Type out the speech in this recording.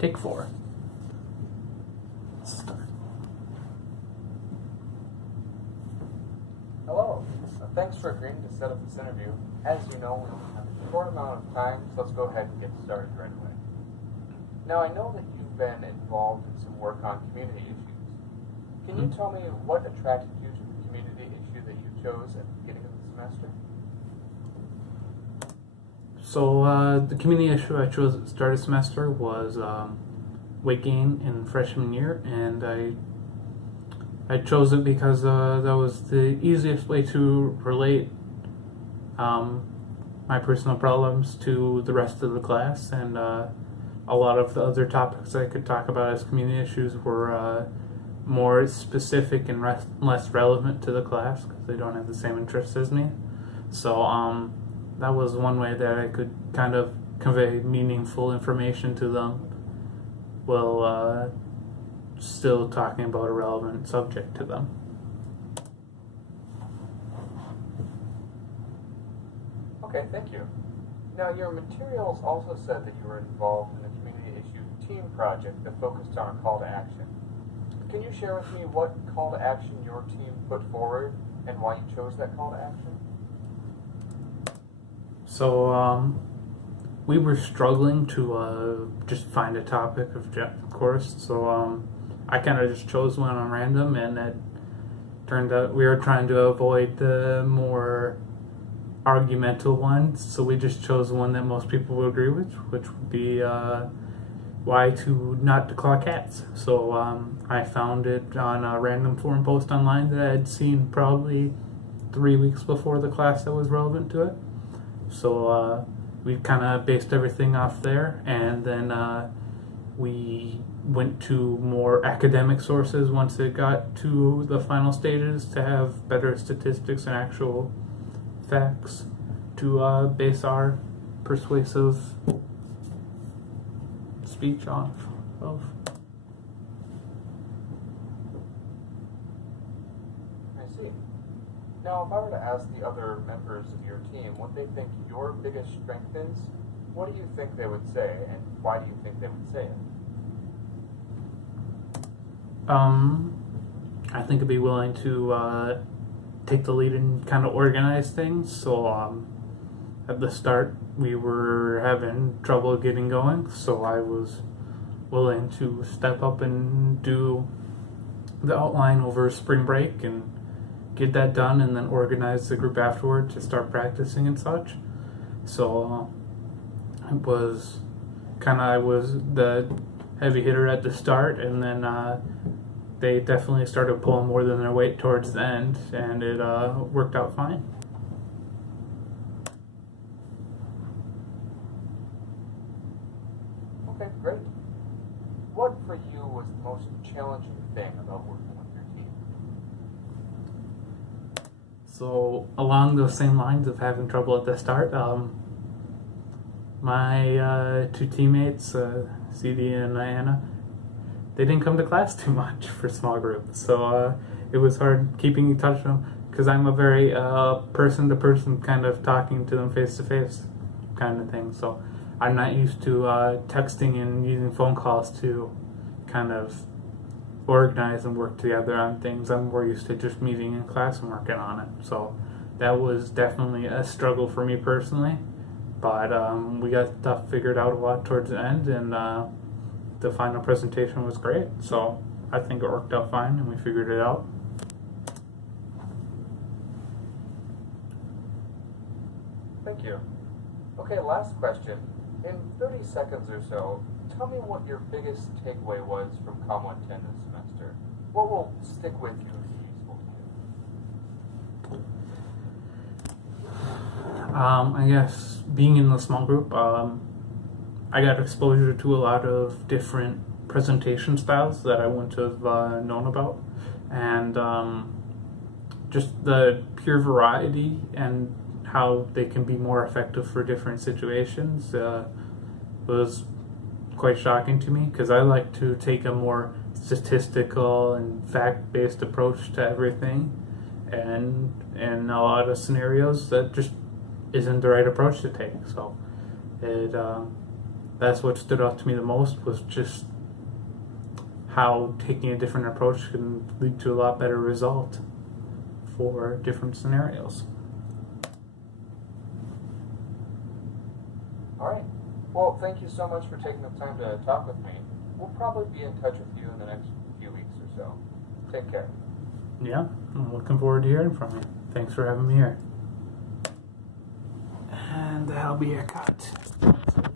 Take 4. Let's start. Hello. Thanks for agreeing to set up this interview. As you know, we only have a short amount of time, so let's go ahead and get started right away. Now, I know that you've been involved in some work on community issues. Can you tell me what attracted you to the community issue that you chose at the beginning of the semester? So the community issue I chose at the start of the semester was weight gain in freshman year, and I chose it because that was the easiest way to relate my personal problems to the rest of the class, and a lot of the other topics I could talk about as community issues were more specific and less relevant to the class because they don't have the same interests as me. So that was one way that I could kind of convey meaningful information to them while still talking about a relevant subject to them. Okay, thank you. Now, your materials also said that you were involved in a community issue team project that focused on a call to action. Can you share with me what call to action your team put forward and why you chose that call to action? So we were struggling to just find a topic of course. So I kind of just chose one on random, and it turned out we were trying to avoid the more argumental ones. So we just chose one that most people would agree with, which would be why to not declaw cats. So I found it on a random forum post online that I had seen probably 3 weeks before the class that was relevant to it. So we kind of based everything off there, and then we went to more academic sources once it got to the final stages to have better statistics and actual facts to base our persuasive speech off of. I see. Now, if I were to ask the other members of your team what they think your biggest strength is, what do you think they would say, and why do you think they would say it? I think I'd be willing to take the lead and kind of organize things. So at the start, we were having trouble getting going, so I was willing to step up and do the outline over spring break and get that done, and then organize the group afterward to start practicing and such. So it was I was the heavy hitter at the start, and then they definitely started pulling more than their weight towards the end, and it worked out fine. Okay, great. What for you was the most challenging thing about working with your team? So along those same lines of having trouble at the start, my two teammates, CD and Anna, they didn't come to class too much for small groups, so it was hard keeping in touch with them because I'm a very person-to-person kind of talking to them face-to-face kind of thing. So I'm not used to texting and using phone calls to kind of organize and work together on things. I'm more used to just meeting in class and working on it. So that was definitely a struggle for me personally, but we got stuff figured out a lot towards the end, and the final presentation was great. So I think it worked out fine, and we figured it out. Thank you. Okay, last question. In 30 seconds or so, tell me what your biggest takeaway was from Com 110 this semester. What will stick with you and be useful to you? I guess being in the small group, I got exposure to a lot of different presentation styles that I wouldn't have known about, and just the pure variety and how they can be more effective for different situations was quite shocking to me, because I like to take a more statistical and fact-based approach to everything, and in a lot of scenarios that just isn't the right approach to take. So it that's what stood out to me the most, was just how taking a different approach can lead to a lot better result for different scenarios. All right. Well, thank you so much for taking the time to talk with me. We'll probably be in touch with you in the next few weeks or so. Take care. Yeah, I'm looking forward to hearing from you. Thanks for having me here. And that'll be a cut.